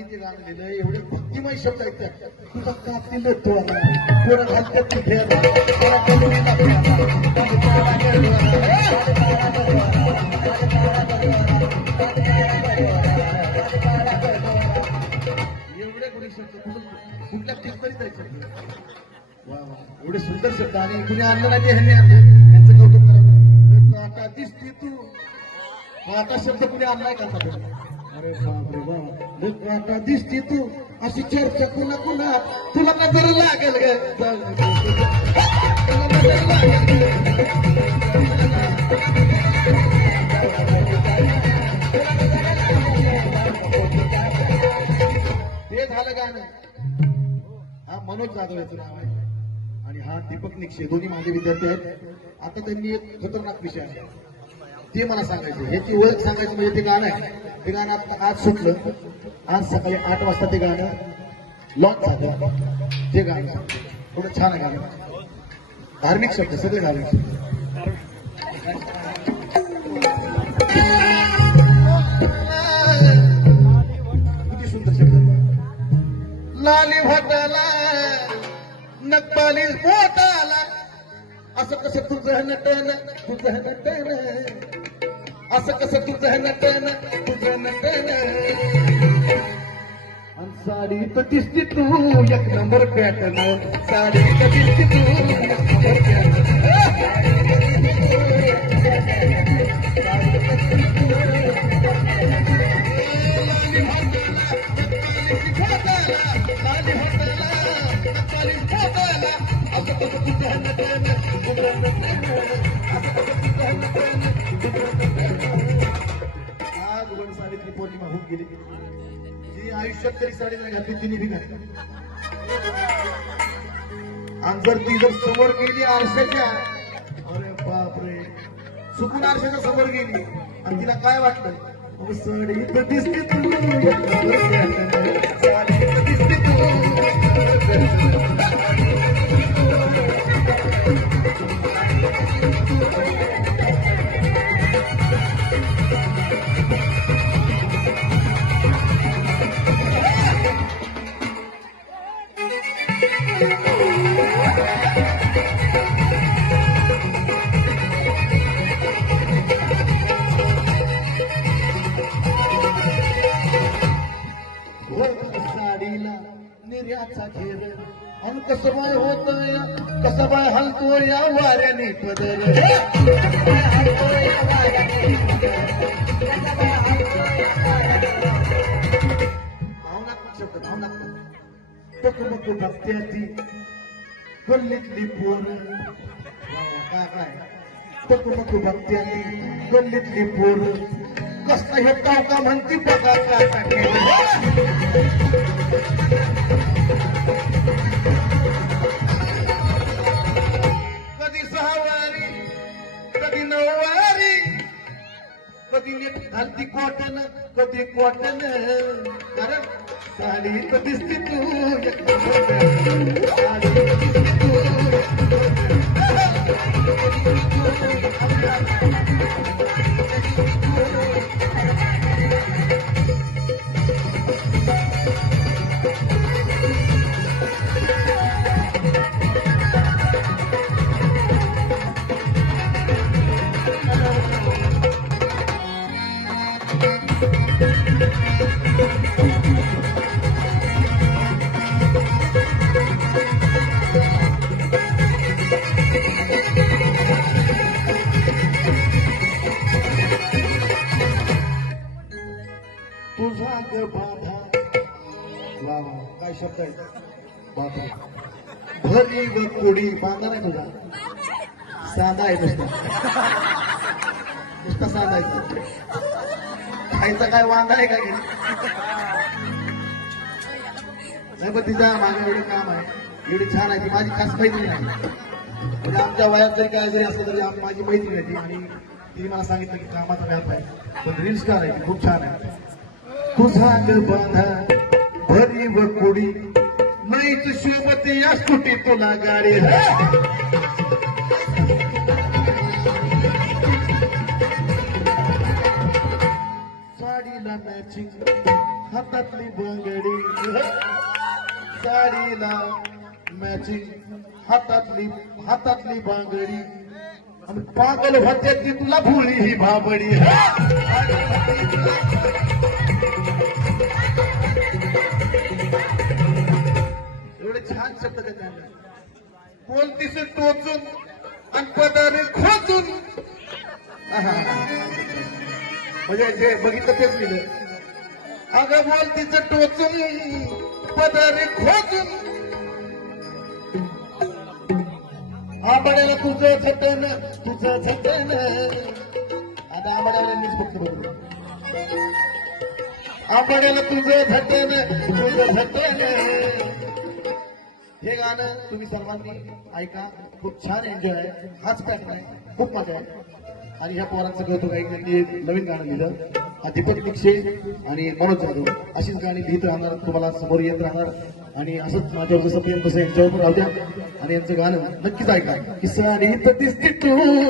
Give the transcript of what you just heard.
मी जे गाणं लिहिलं एवढे भक्तिमय शब्द आहेत तुझा कापतील तो कोण घालते तिथे एवढे कोणी शब्द कुठल्या ठिकाणी जायचं वा वा. एवढे सुंदर शब्द. आणि कुणी आणलं नाही ते? ह्यांनी आणले. त्यांचं कौतुक करावं आता दिसते तू. आता शब्द कुणी आणलाय का आता? अरे बापरे बाप. मग आता दिसती तू. अशी चर्चा कुणा कुणा. तुला नजर लागेल ग? तुला नजर लागेल ते झालं गाणं. हा मनोज जाधव याचं नाव आहे. आणि हा दीपक निक्षे. दोन्ही माझे विद्यार्थी आहेत. आता त्यांनी एक खतरनाक विषय आहे. ती मला सांगायची. ह्याची ओळख सांगायची म्हणजे ते गाणं आहे. ते गाणं आता आज सुटलं. आज सकाळी आठ वाजता ते गाणं लॉन्च झालं. ते गाणं थोडं छान आहे गाणं. धार्मिक शब्द सगळे धार्मिक शब्द. किती सुंदर शब्द. लाली भटाला नकबाली पोटाला. असं कसं तुझं नटन तुझं नटन असं कसं तुझं नटन तुझं नटन साडी तर दिसते तू एक नंबर पॅटर्न साडी तर दिसते तू एक नंबर पॅटर्न गेली. जी आयुष्यात तरी साडी नाही घातली तिने बी घातली. आणि जर ती जर समोर गेली आरशाच्या अरे बापरे. चुकून आरशाच्या समोर गेली. आणि तिला काय वाटलं? साडी तर दिसते तू. साडी तर दिसते तू. निर्याचा घेर. आणि कसं बाय होत या कसं बाय हलतो या वाऱ्याने पदर. टकमक भक्त्याची गल्लीतली पोर. काय काय? टकमक भक्त्याची गल्लीतली पोर. कसं हे का म्हणती बघा कधी सहावारी कधी नऊवारी कधी नीट घालती कॉटन कधी कॉटन कारण दिसते तू साडी तर वा वा काय शब्द आहे? बापरे भरी व कोडी बांधा नाही तुझा. साधा आहे नुसता. नुसता साधा आहे खायचा काय वांधा आहे काय नाही पण तिचा माझ्या एवढं काम आहे. एवढी छान आहे ती. माझी खास मैत्री आहे. म्हणजे आमच्या वयात जरी काय जरी असलं तरी माझी मैत्री आहे ती. आणि तिने मला सांगितलं की कामाचा व्याप आहे. पण रील स्टार आहे खूप छान आहे. तुझा बांधा. भरी व कोडी. नाहीच शिवमती या स्कुटी तुला गाडी. साडीला मॅचिंग हातातली बांगडी. साडीला मॅचिंग हातातली हातातली बांगडी. आणि पागल होते ती तुला भुळी ही भाबडी. शब्द देतात बोलतीस टोचून आणि पदाने खोचून. म्हणजे जे बघितलं तेच लिहिलं. अगं बोलतीच टोचून पदाने खोचून. आंबाड्याला तुझं झटन तुझं झटन आता आंबाड्याला मीच फक्त बघतो. आंबाड्याला तुझं झटन तुझं झटन हे गाणं तुम्ही सर्वांनी ऐका. खूप छान एन्जॉय आहे. हाच पॅटर्न आहे. खूप मजा आहे. आणि ह्या पोरांचं कौतुक आहे त्यांनी एक नवीन गाणं लिहिलं. हा दीपक दीक्षे आणि मनोज जाधव. अशीच गाणी लिहित राहणार तुम्हाला समोर येत राहणार. आणि असंच माझ्यावर जसं प्रेम तसं यांच्यावर पण राहू द्या. आणि यांचं गाणं नक्कीच ऐका. की तर दिसते तू.